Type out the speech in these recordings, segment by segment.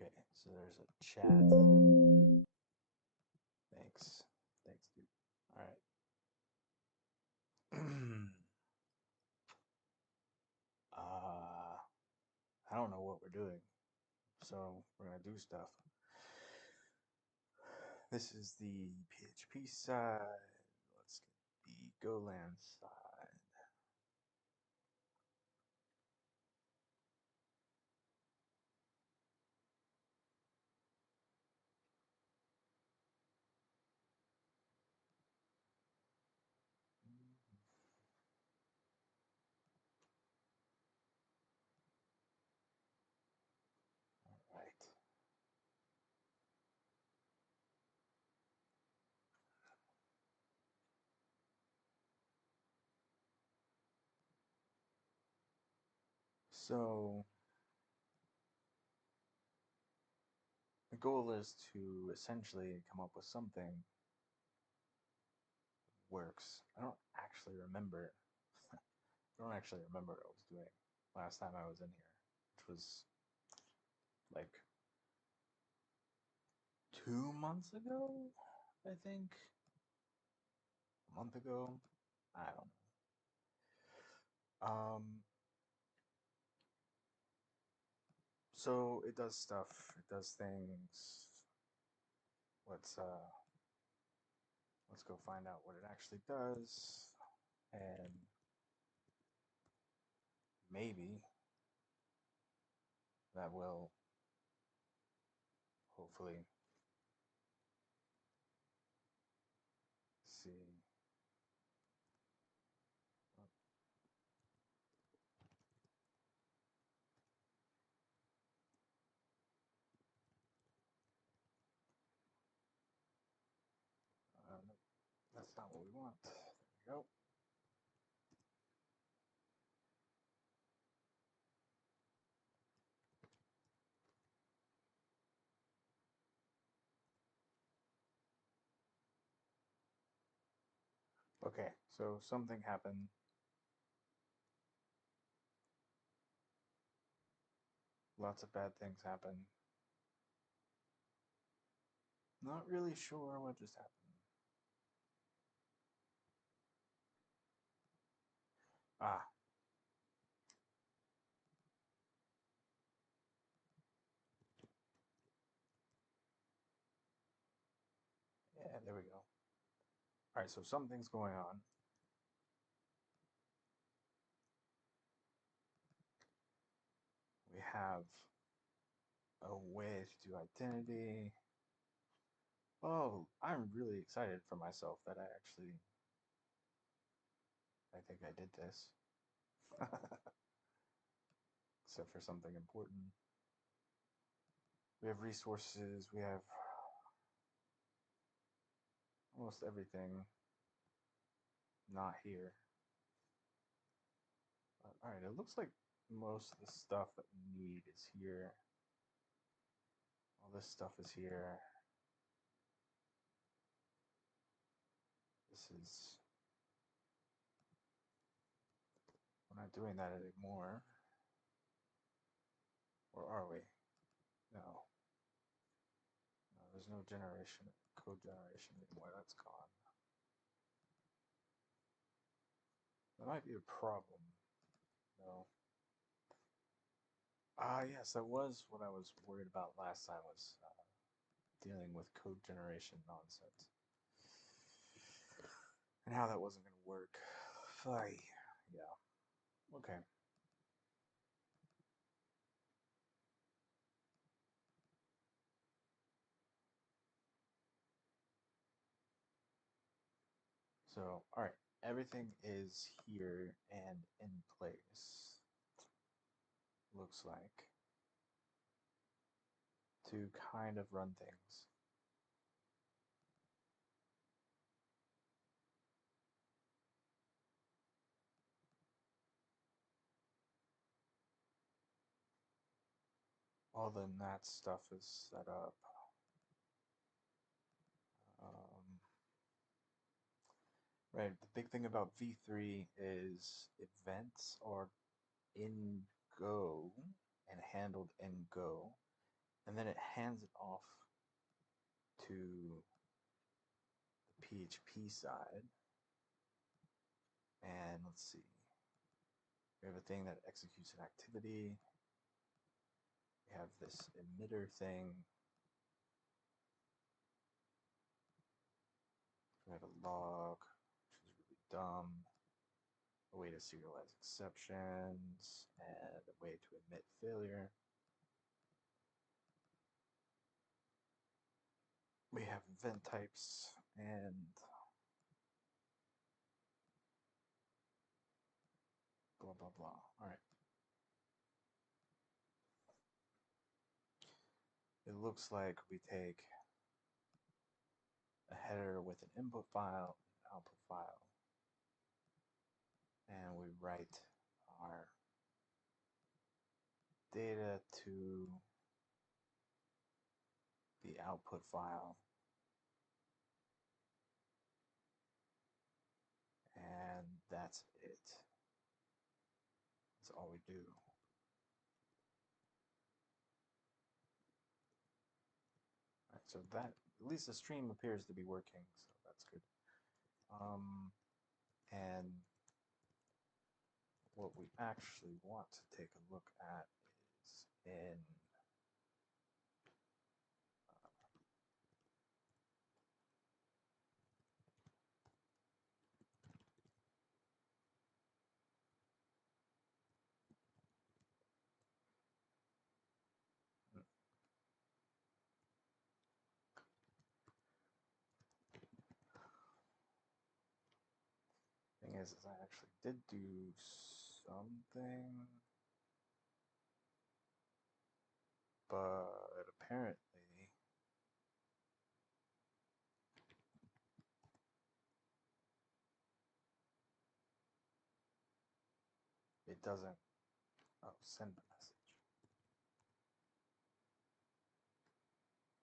Okay, so there's a chat. Thanks. Thanks, dude. All right. I don't know what we're doing, so we're gonna do stuff. This is the PHP side. Let's get the Golang side. All right. So the goal is to essentially come up with something that works. I don't actually remember. I don't actually remember what I was doing last time I was in here, which was like 2 months ago, I think. A month ago. I don't know. So it does stuff. It does things. Let's uh, let's go find out what it actually does, and maybe that will hopefully see. No, that's not what we want. There we go. Okay, so something happened. Lots of bad things happen. Not really sure what just happened. Ah, yeah, there we go. All right, so something's going on. We have a way to do identity. Oh, I'm really excited for myself that I think I did this. Except for something important. We have resources, we have almost everything not here. Alright, it looks like most of the stuff that we need is here. All this stuff is here. This is... We're not doing that anymore. Or are we? No. No, there's no generation, code generation anymore. That's gone. That might be a problem. No. Ah, yes, that was what I was worried about last time, was dealing with code generation nonsense. And how that wasn't going to work. Yeah. Okay. So, alright. Everything is here and in place. Looks like. To kind of run things. All the NAT stuff is set up. Right, the big thing about V3 is events are in Go and handled in Go, and then it hands it off to the PHP side. And let's see, we have a thing that executes an activity. We have this emitter thing. We have a log, which is really dumb. A way to serialize exceptions, and a way to admit failure. We have event types and blah, blah, blah. All right. It looks like we take a header with an input file, an output file, and we write our data to the output file, and that's it. That's all we do. All right, so that, at least the stream appears to be working, so that's good. And what we actually want to take a look at is in thing is I actually did do something, but apparently it doesn't. Oh, send the message.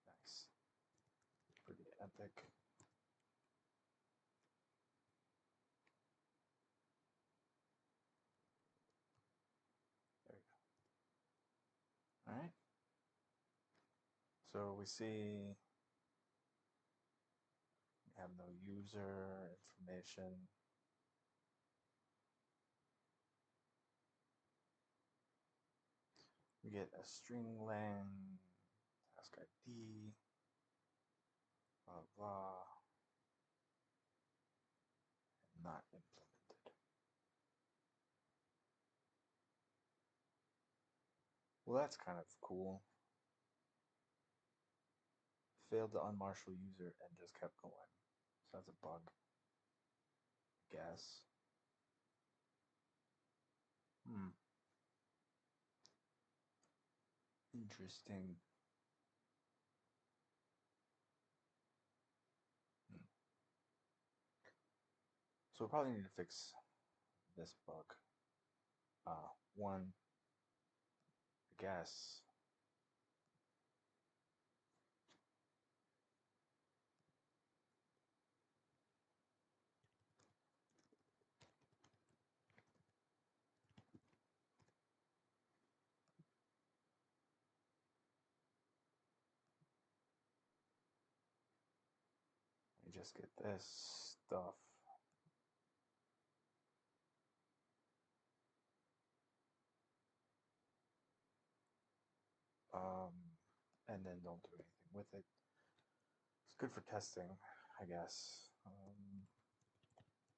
Nice. Pretty epic. There we go. All right. So we see we have no user information. We get a string length, task ID, blah, blah, not implemented. Well, that's kind of cool. Failed to unmarshal user and just kept going. So that's a bug, I guess. Interesting. So we'll probably need to fix this bug. One, I guess. Let me just get this stuff. And then don't do anything with it. It's good for testing, I guess.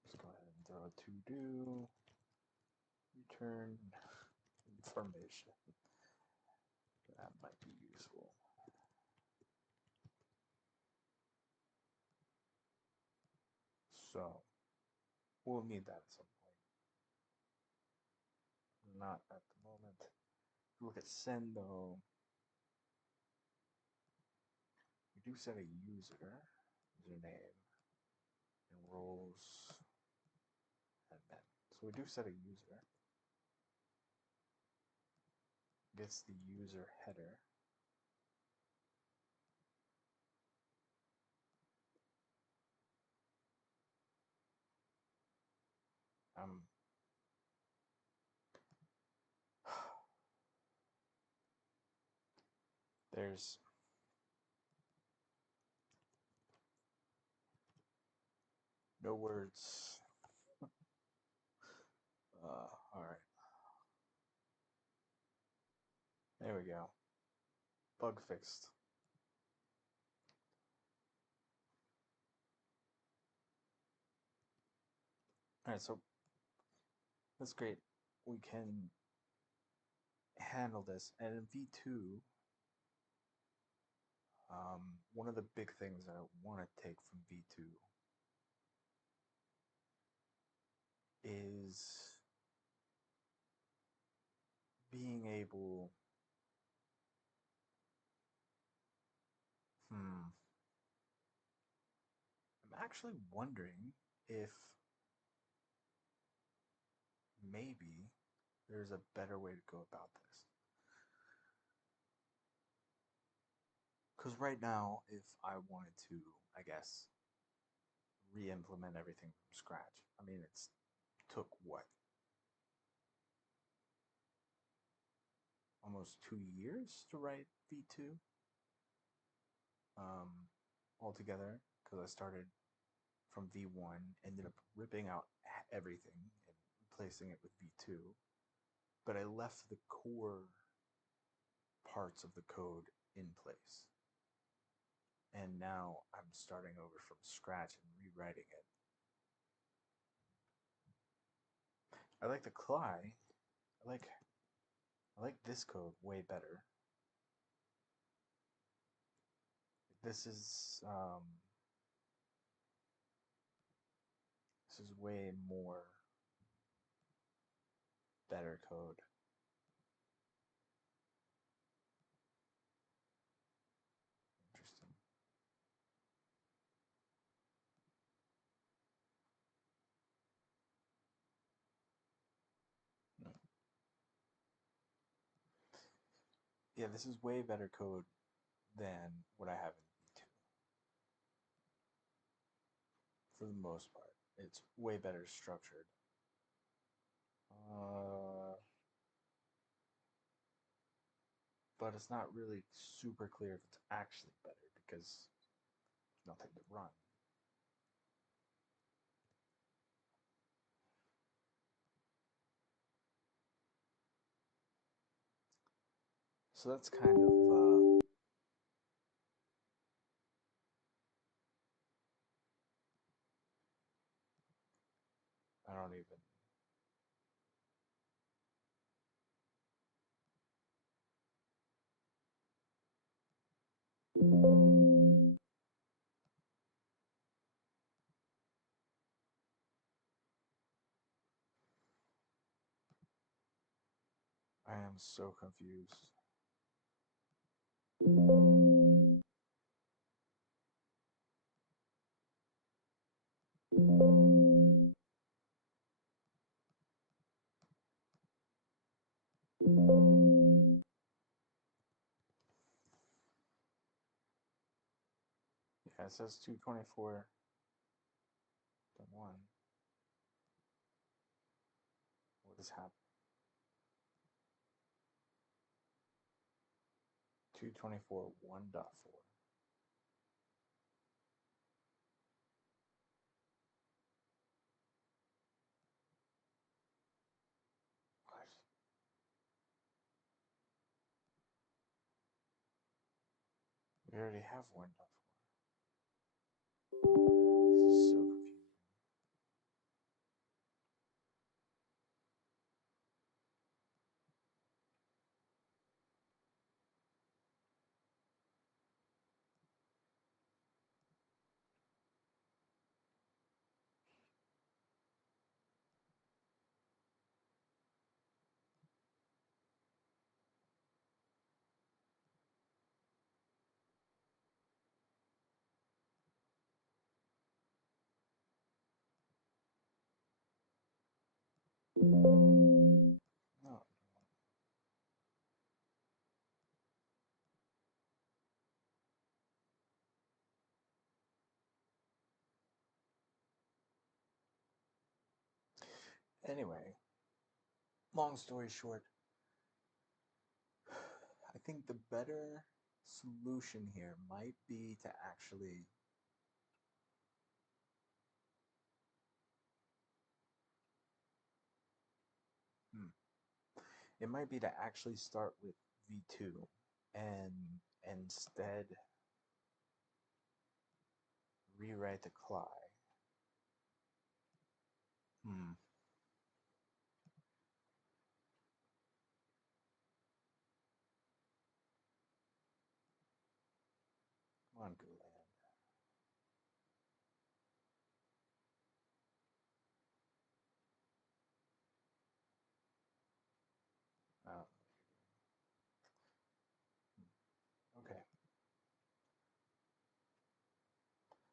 Let's go ahead and throw a to-do, return information. That might be useful. So, we'll need that at some point. Not at the moment. Look at send though. We do set a user, username, and roles, and then. So we do set a user. Gets the user header. there's no words. All right. There we go. Bug fixed. All right, so that's great. We can handle this. And in V2, one of the big things that I want to take from V2 is being able, I'm actually wondering if maybe there's a better way to go about this. Because right now, if I wanted to, I guess, re-implement everything from scratch, I mean, it's took what? Almost 2 years to write V2 altogether, because I started from V1, ended up ripping out everything and replacing it with V2, but I left the core parts of the code in place. And now I'm starting over from scratch and rewriting it. I like the CLI. I like this code way better. This is way more better code. Interesting. No. Yeah, this is way better code than what I have in V2. For the most part, it's way better structured. But it's not really super clear if it's actually better because there's nothing to run. So that's kind of I don't even. I am so confused. Yeah, it says 224.1. What is happening? 224 1.4. What? We already have 1.4. This is so confusing. No. Anyway, long story short, I think the better solution here might be to actually it might be to actually start with v2 and instead rewrite the CLI. Hmm. Come on, Golang. Oh, okay.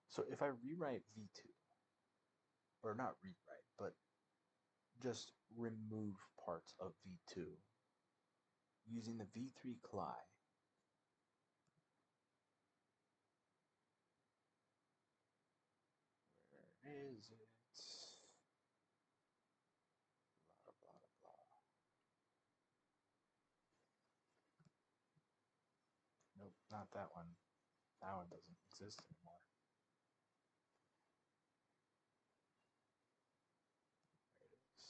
So if I rewrite v2, or not rewrite, but just remove parts of v2 using the v3 CLI, where is it? Blah, blah, blah. Nope, not that one. That one doesn't exist anymore. There it is.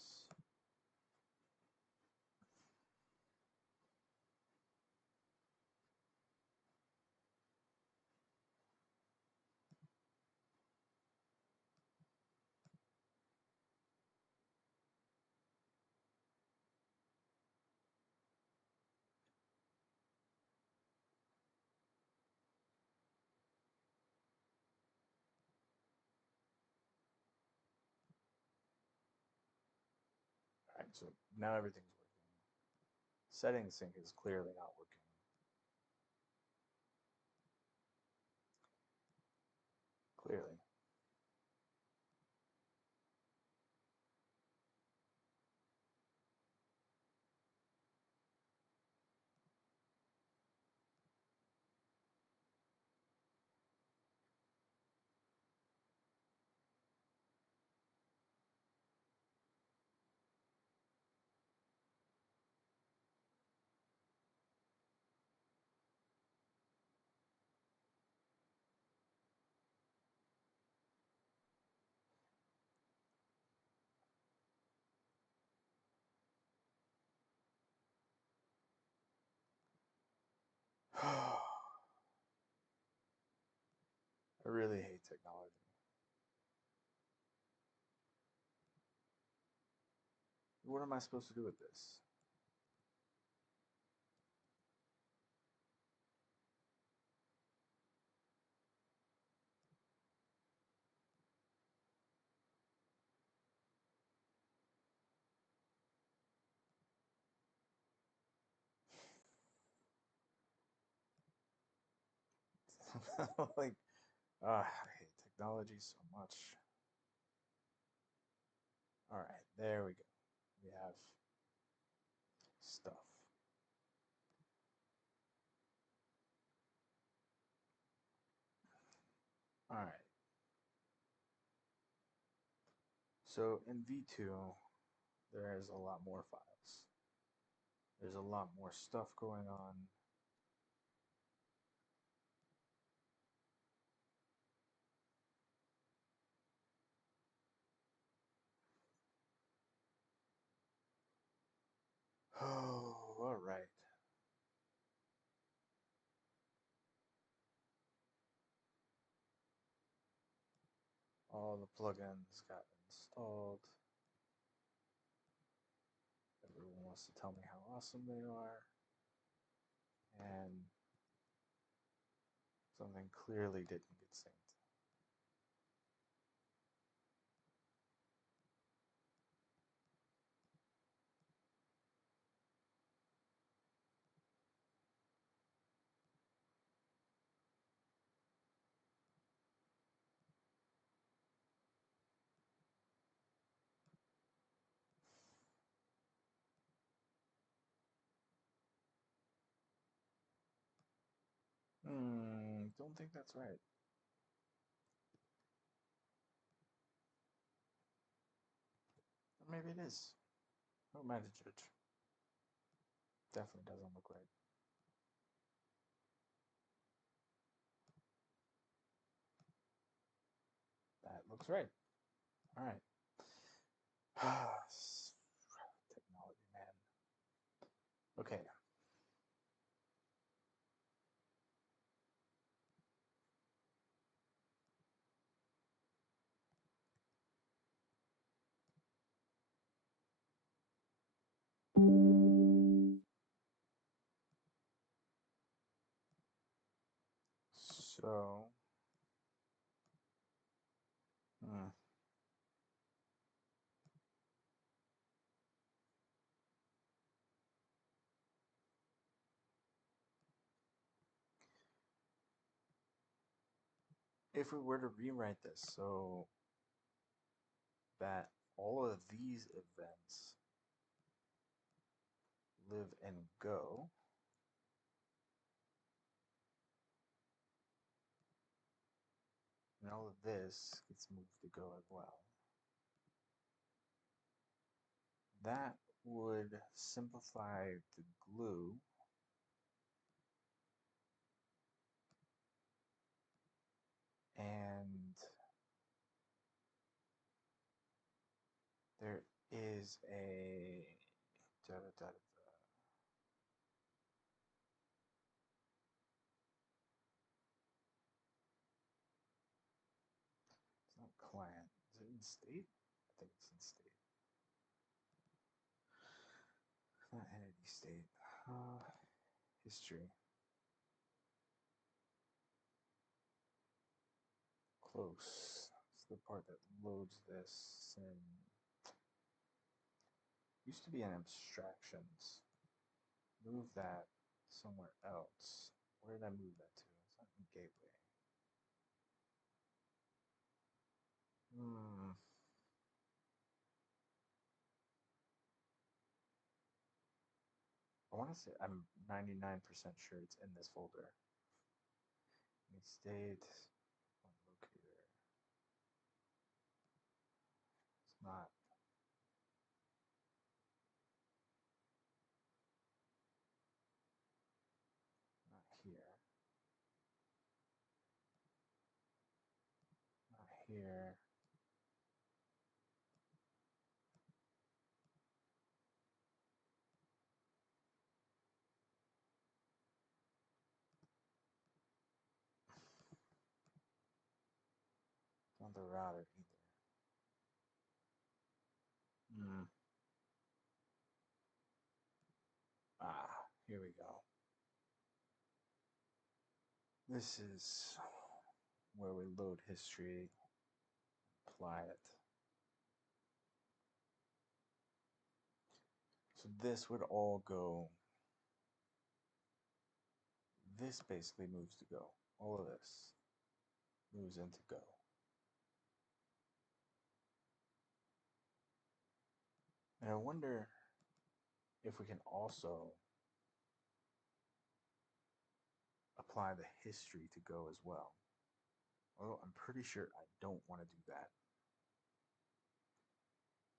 Alright, so now everything's working. Settings sync is clearly not working. Clearly. I really hate technology. What am I supposed to do with this? Like, I hate technology so much. Alright, there we go. We have stuff. Alright. So in V2, there is a lot more files. There's a lot more stuff going on. Oh, alright. All the plugins got installed. Everyone wants to tell me how awesome they are. And something clearly didn't get synced. Don't think that's right. Or maybe it is. Who am I to judge? Definitely doesn't look right. Looks right. All right. Technology, man. Okay. So, hmm, if we were to rewrite this so that all of these events live and go, and all of this gets moved to go as well, that would simplify the glue and there is a da, da, da, da, it's not client. Is it in state? I think it's in state. It's not entity state. History. Close. It's the part that loads this in. Used to be in abstractions. Move that somewhere else. Where did I move that to? It's not in gateway. Hmm. I want to say I'm 99% sure it's in this folder. State locator. It's not. Not here. Not here. Not the router either. Hmm. Here we go. This is where we load history, apply it. So this would all go, this basically moves to go. All of this moves into go. And I wonder if we can also apply the history to go as well. Well, I'm pretty sure I don't want to do that.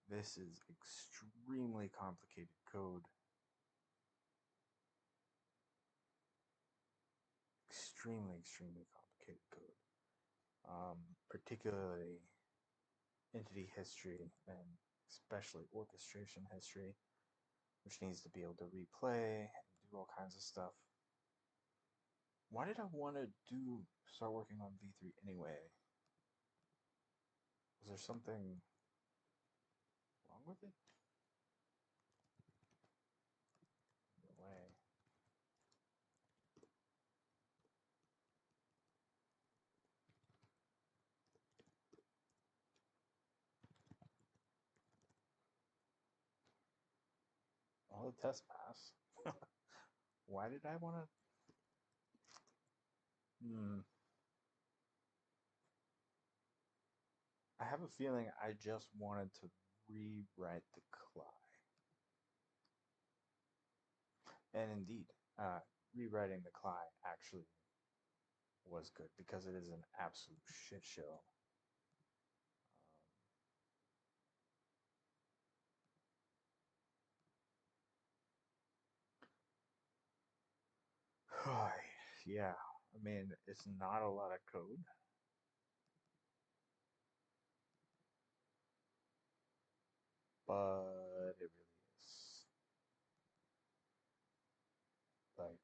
This is extremely complicated code. Extremely complicated code. Particularly entity history and especially orchestration history, which needs to be able to replay and do all kinds of stuff. Why did I want to start working on V3 anyway? Was there something wrong with it? No way. All the tests pass. Why did I want to? I have a feeling I just wanted to rewrite the CLI. And indeed, rewriting the CLI actually was good because it is an absolute shit show. Yeah, I mean, it's not a lot of code. but it really is like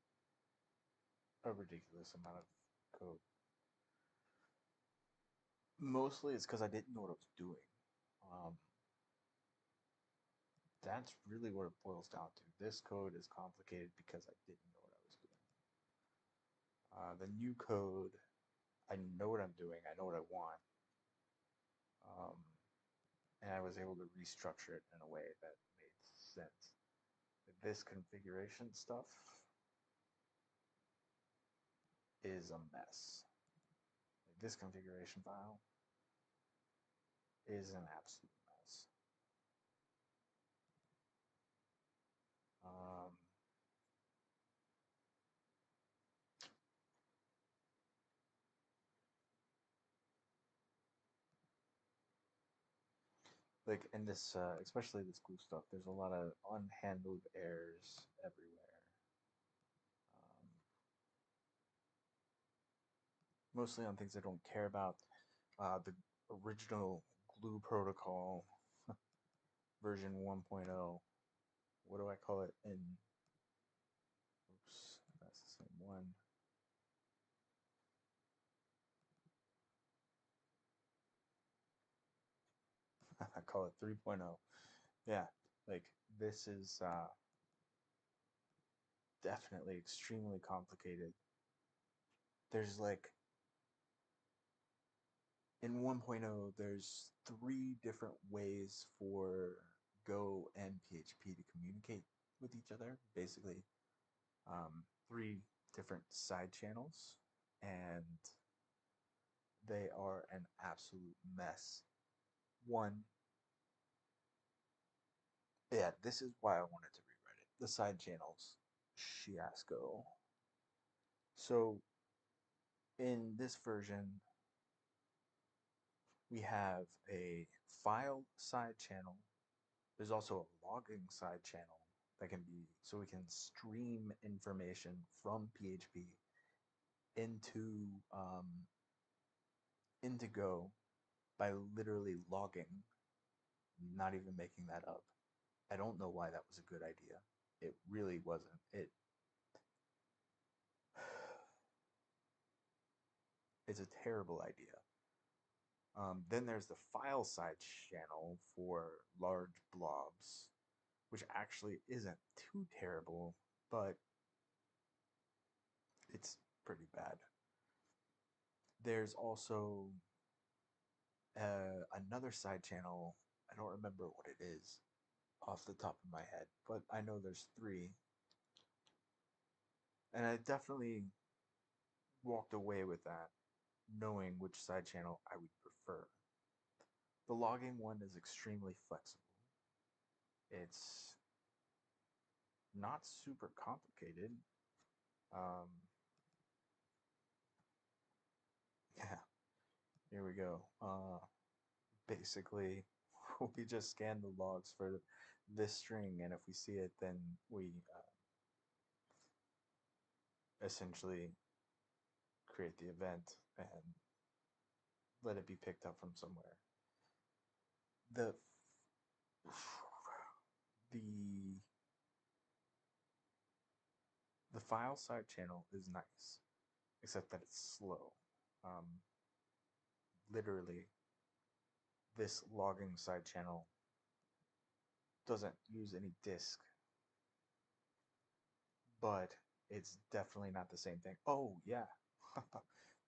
a ridiculous amount of code. Mostly it's because I didn't know what I was doing. Um, that's really what it boils down to. This code is complicated because I didn't know what I was doing. The new code, I know what I'm doing. I know what I want. Um, and I was able to restructure it in a way that made sense. This configuration stuff is a mess. This configuration file is an absolute mess. Um, like in this, especially this glue stuff, there's a lot of unhandled errors everywhere. Mostly on things I don't care about. The original glue protocol version 1.0, what do I call it in, oops, that's the same one. I call it 3.0. Yeah, like this is definitely extremely complicated. There's like in 1.0 there's 3 different ways for Go and PHP to communicate with each other, basically 3 different side channels, and they are an absolute mess. One, yeah, this is why I wanted to rewrite it. The side channels, fiasco. So in this version, we have a file side channel. There's also a logging side channel that can be, so we can stream information from PHP into into Go by literally logging, not even making that up. I don't know why that was a good idea. It really wasn't. It's a terrible idea. Then there's the file side channel for large blobs, which actually isn't too terrible, but it's pretty bad. There's also another side channel. I don't remember what it is off the top of my head, but I know there's 3. And I definitely walked away with that, knowing which side channel I would prefer. The logging one is extremely flexible. It's not super complicated. Um, yeah, here we go. Basically, we just scan the logs for this string, and if we see it, then we essentially create the event and let it be picked up from somewhere. The the the file side channel is nice, except that it's slow. Um, Literally, this logging side channel doesn't use any disk, but it's definitely not the same thing. Oh yeah,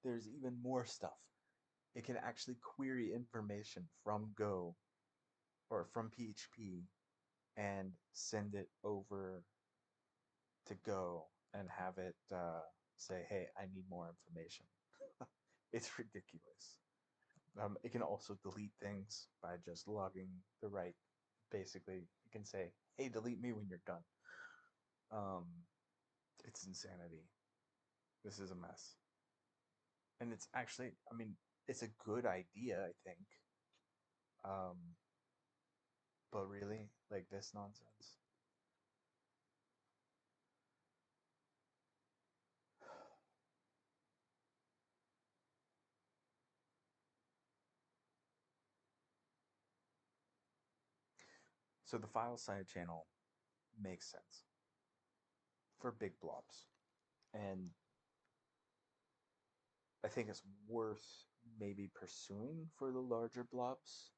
there's even more stuff. It can actually query information from Go or from PHP and send it over to Go and have it say, hey, I need more information. It's ridiculous. It can also delete things by just logging the right. Basically, you can say, hey, delete me when you're done. Um, it's insanity. This is a mess. And it's actually, I mean, it's a good idea, I think. Um, but really, like this nonsense. So the file side channel makes sense for big blobs. And I think it's worth maybe pursuing for the larger blobs,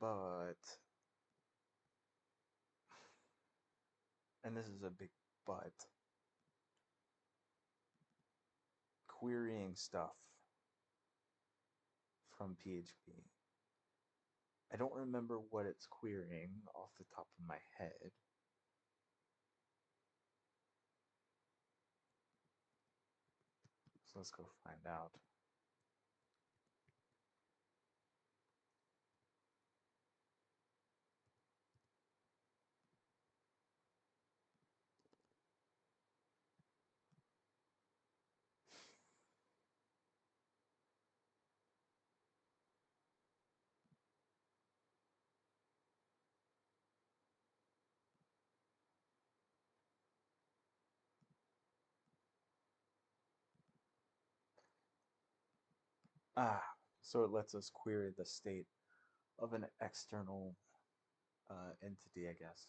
but, and this is a big but, querying stuff from PHP. I don't remember what it's querying off the top of my head. So let's go find out. So it lets us query the state of an external entity, I guess.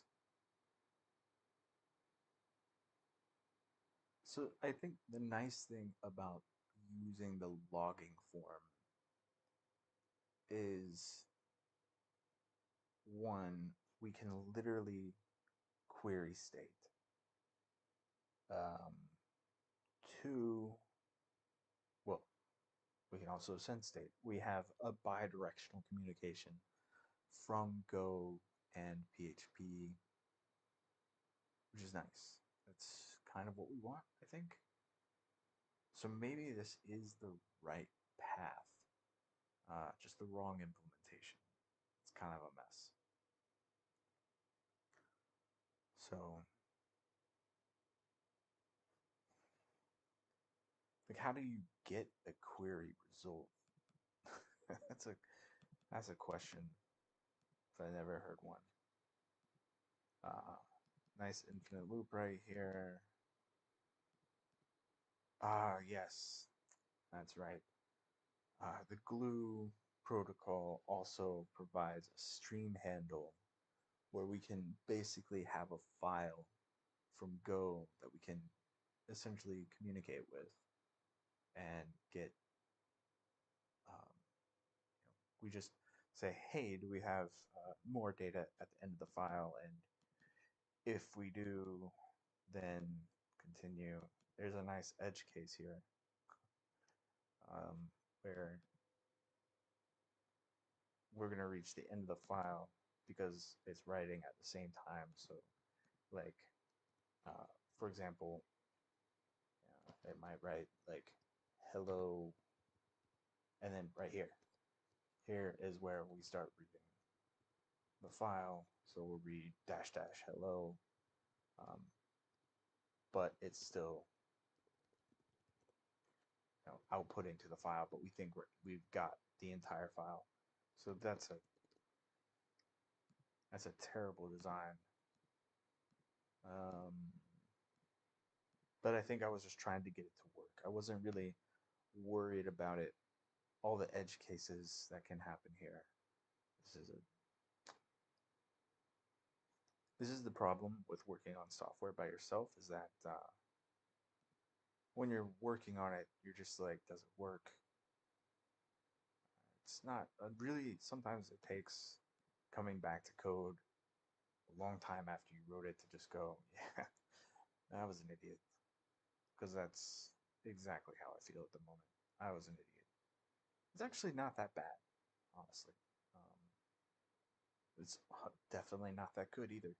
So I think the nice thing about using the logging form is, one, we can literally query state. Um, Two, well, we can also send state. We have a bidirectional communication from Go and PHP, which is nice. That's kind of what we want, I think. So maybe this is the right path, just the wrong implementation. It's kind of a mess. So, like, how do you get a query result? that's a that's a question if I never heard one. Nice infinite loop right here. Yes, that's right. The glue protocol also provides a stream handle where we can basically have a file from Go that we can essentially communicate with and get. Um, we just say, hey, do we have more data at the end of the file? And if we do, then continue. There's a nice edge case here where we're going to reach the end of the file because it's writing at the same time. So, like, for example, it might write like hello, and then right here is where we start reading the file. So we'll read dash dash hello, um, but it's still outputting to the file, but we think we've got the entire file. So that's a terrible design. But I think I was just trying to get it to work. I wasn't really worried about it, all the edge cases that can happen here. This is the problem with working on software by yourself, is that when you're working on it, you're just like, does it work? It's not really. Sometimes it takes coming back to code a long time after you wrote it to just go, yeah, I was an idiot. Because that's exactly how I feel at the moment. I was an idiot. It's actually not that bad, honestly. Um, it's definitely not that good either.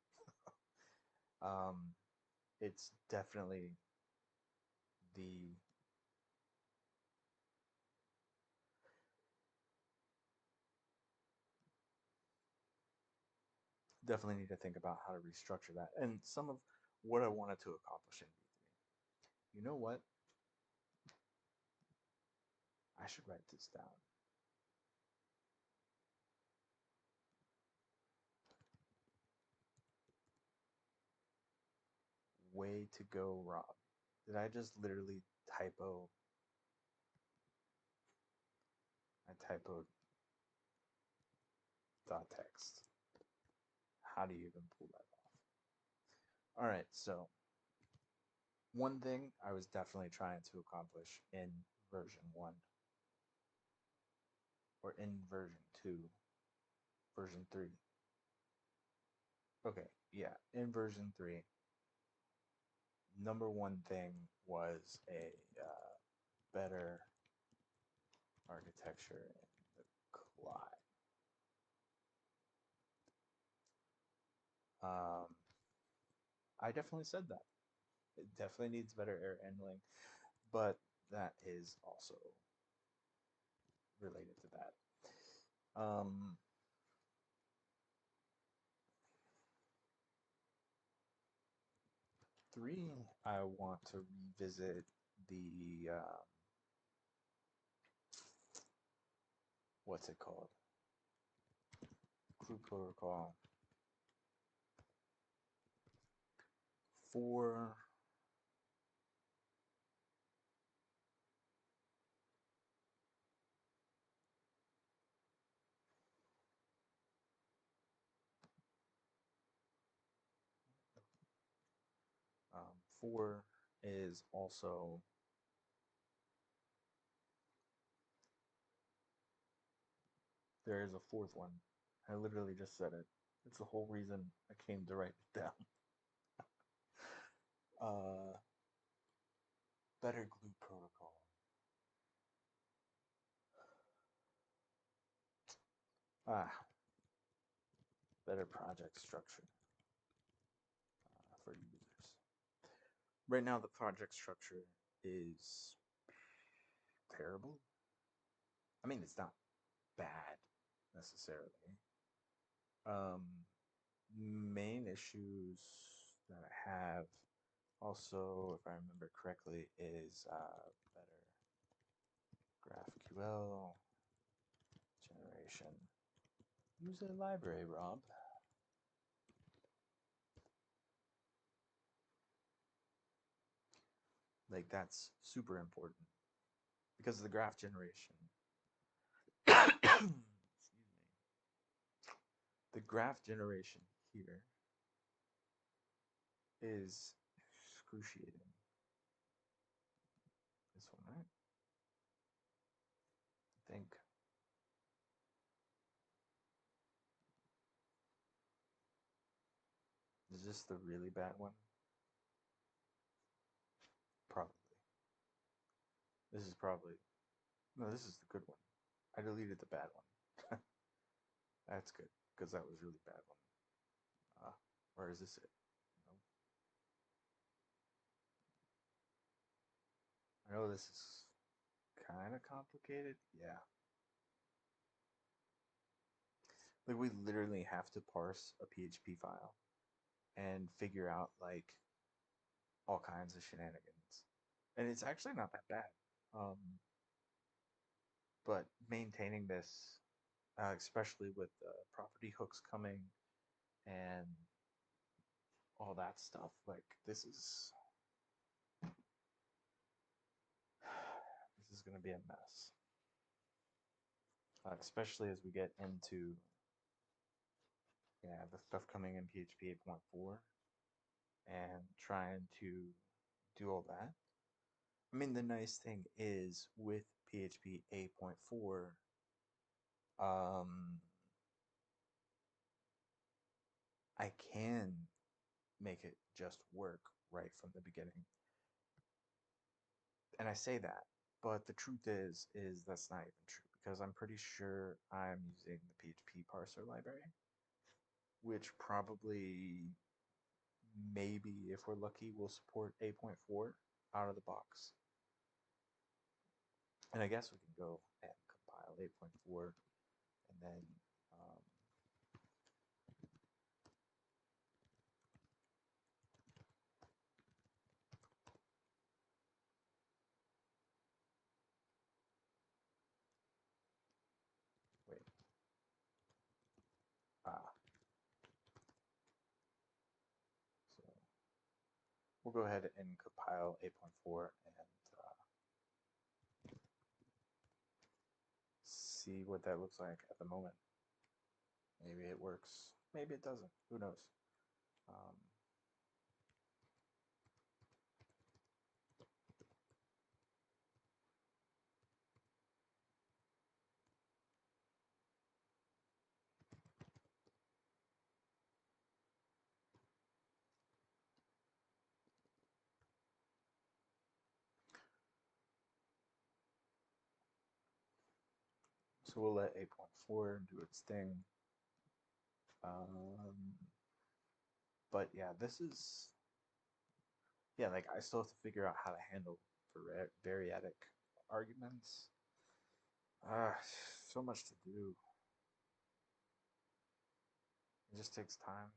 Um, it's the definitely need to think about how to restructure that. And some of what I wanted to accomplish in V3. You know what? I should write this down. Way to go, Rob. Did I just literally typo? I typoed dot text. how do you even pull that off? All right, so one thing I was definitely trying to accomplish in version 1 or in version 2, version 3. Okay, yeah, in version 3, number one thing was a better architecture in the CLI. I definitely said that. It definitely needs better error handling, but that is also related to that. 3, I want to revisit the what's it called? Glue protocol. 4, um, 4 is also there is a fourth one. I literally just said it. It's the whole reason I came to write it down. Better glue protocol. Better project structure for users. Right now, the project structure is terrible. I mean, it's not bad necessarily. Main issues that I have also, if I remember correctly, is better GraphQL generation. Use a library, Rob. Like, that's super important because of the graph generation. Excuse me. The graph generation here is excruciating. This one, right? I think. Is this the really bad one? Probably. This is probably. No, this is the good one. I deleted the bad one. That's good, because that was really bad one. Or is this it? No. I know this is kind of complicated. Yeah. Like, we literally have to parse a PHP file and figure out, like, all kinds of shenanigans. And it's actually not that bad. But maintaining this, especially with property hooks coming and all that stuff, like, this is going to be a mess. Especially as we get into the stuff coming in PHP 8.4 and trying to do all that. I mean, the nice thing is with PHP 8.4, I can make it just work right from the beginning. And I say that, but the truth is that's not even true, because I'm pretty sure I'm using the PHP parser library, which probably, maybe if we're lucky, will support 8.4 out of the box. And I guess we can go and compile 8.4 and then wait. So we'll go ahead and compile 8.4 and see what that looks like at the moment. Maybe it works. maybe it doesn't. Who knows? Um, so we'll let 8.4 do its thing. Um, but yeah, this is, yeah, like I still have to figure out how to handle variadic arguments. So much to do. It just takes time.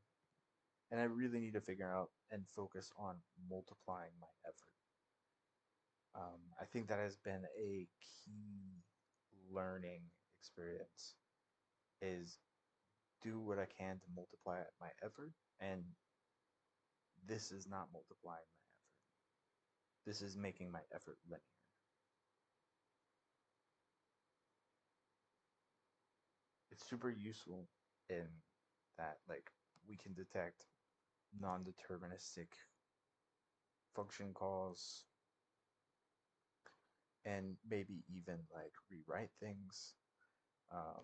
And I really need to figure out and focus on multiplying my effort. I think that has been a key learning experience is do what I can to multiply my effort, and this is not multiplying my effort. This is making my effort linear. It's super useful in that like we can detect non-deterministic function calls and maybe even like rewrite things. Um,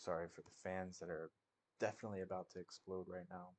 Sorry for the fans that are definitely about to explode right now.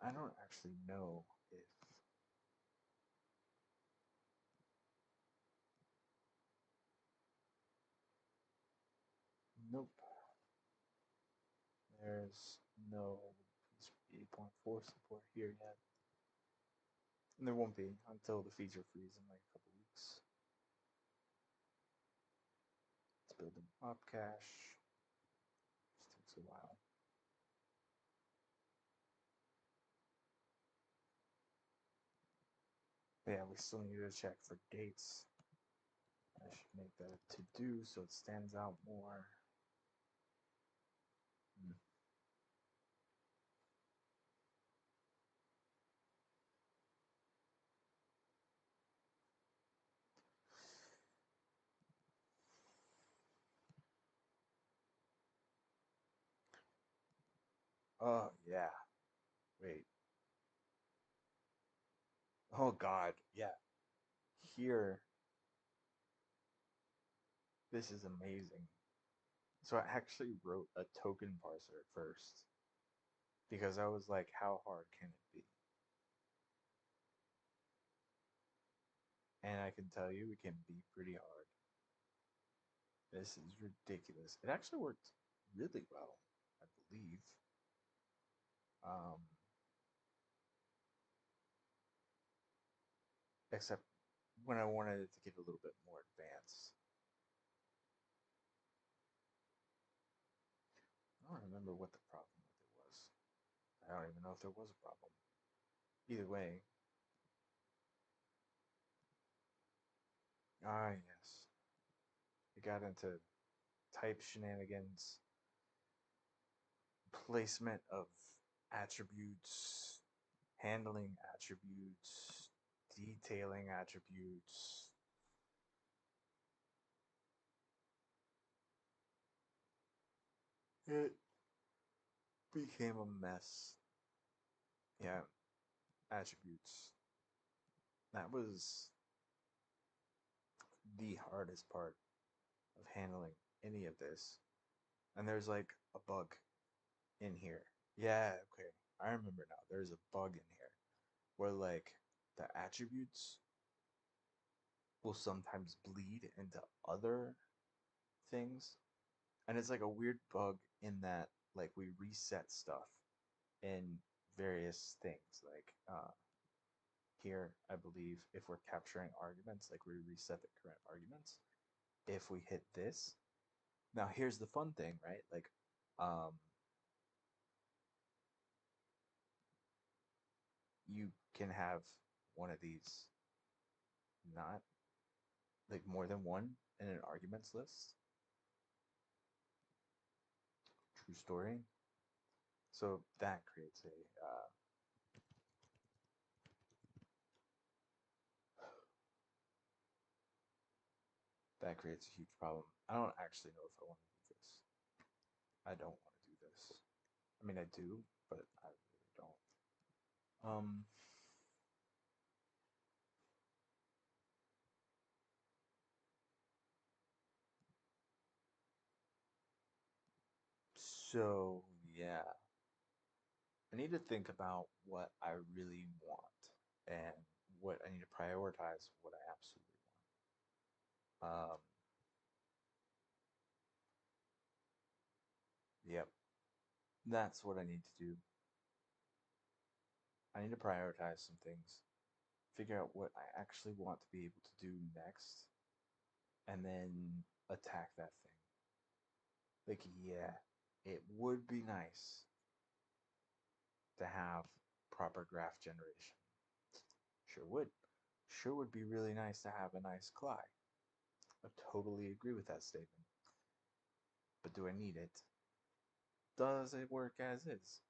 I don't actually know if, nope, there's no 8.4 support here yet. And there won't be until the feature freeze in like a couple weeks. Let's build an op cache. This takes a while. But yeah, we still need to check for dates. I should make that a to-do so it stands out more. Hmm. Oh, yeah. Wait. Oh, God. Yeah. Here, this is amazing. So I actually wrote a token parser first because I was like, how hard can it be? And I can tell you it can be pretty hard. This is ridiculous. It actually worked really well, I believe. Um, Except when I wanted it to get a little bit more advanced. I don't remember what the problem with it was. I don't even know if there was a problem. Either way, yes. It got into type shenanigans, placement of attributes, handling attributes, detailing attributes. It became a mess. Yeah, attributes. That was the hardest part of handling any of this. And there's like a bug in here. Yeah, okay. I remember now. There's a bug in here where like the attributes will sometimes bleed into other things, and it's like a weird bug in that like we reset stuff in various things. Like here, I believe if we're capturing arguments, like we reset the current arguments. If we hit this, now here's the fun thing, right? Like, you can have one of these not like more than one in an arguments list. True story. So that creates a huge problem. I don't actually know if I want to do this. I don't want to do this. I mean, I do, but I really don't. Um, so yeah, I need to think about what I really want and what I need to prioritize what I absolutely want. Yep, that's what I need to do. I need to prioritize some things, figure out what I actually want to be able to do next, and then attack that thing. Like, yeah, it would be nice to have proper graph generation. Sure would. Sure would be really nice to have a nice CLI. I totally agree with that statement. But do I need it? Does it work as is?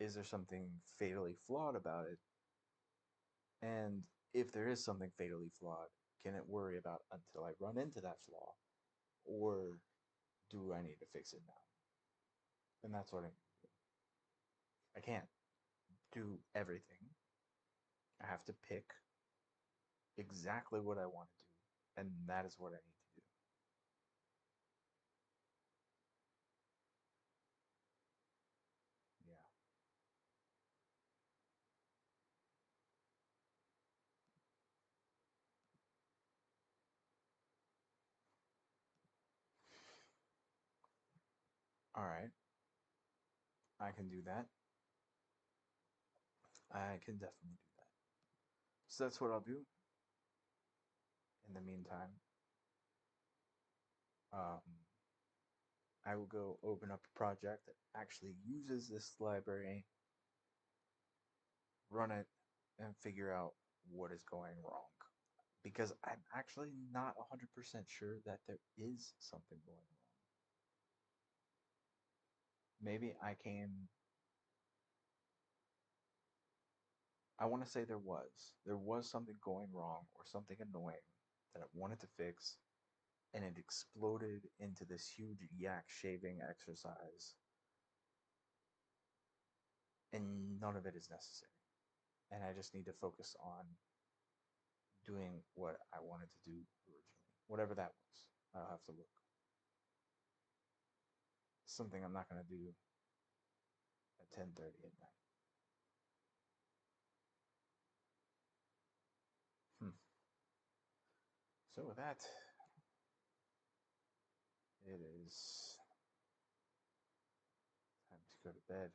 Is there something fatally flawed about it? And if there is something fatally flawed, can it worry about until I run into that flaw? Or do I need to fix it now? And that's what I can't do everything. I have to pick exactly what I want to do, and that is what I need to do. Yeah. All right. I can do that. I can definitely do that. So that's what I'll do. In the meantime, um, I will go open up a project that actually uses this library, run it, and figure out what is going wrong. Because I'm actually not 100% sure that there is something going wrong. Maybe I can. I want to say there was. There was something going wrong or something annoying that I wanted to fix, and it exploded into this huge yak shaving exercise, and none of it is necessary. And I just need to focus on doing what I wanted to do originally, whatever that was. I'll have to look. Something I'm not going to do at 10:30 at night. Hmm. So with that, it is time to go to bed.